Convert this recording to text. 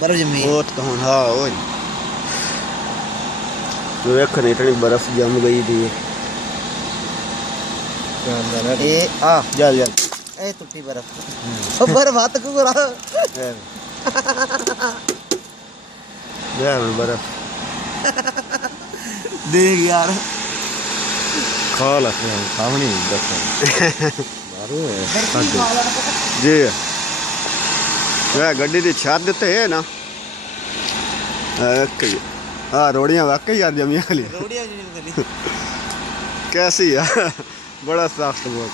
बर्फ जमी है। वो तो हुन हाँ वो वेख नहीं इतनी बर्फ जम गई थी। ए आ जल जल ए टूटी बर्फ ओ बर्फ हाथ को रहा बर्फ देख यार खा ला सामने जी गड्डी की छत देते है ना हाँ रोड़ियाँ वाकई यार जमिया खाली रोड़ियां जमी कैसी है बड़ा सख्त बहुत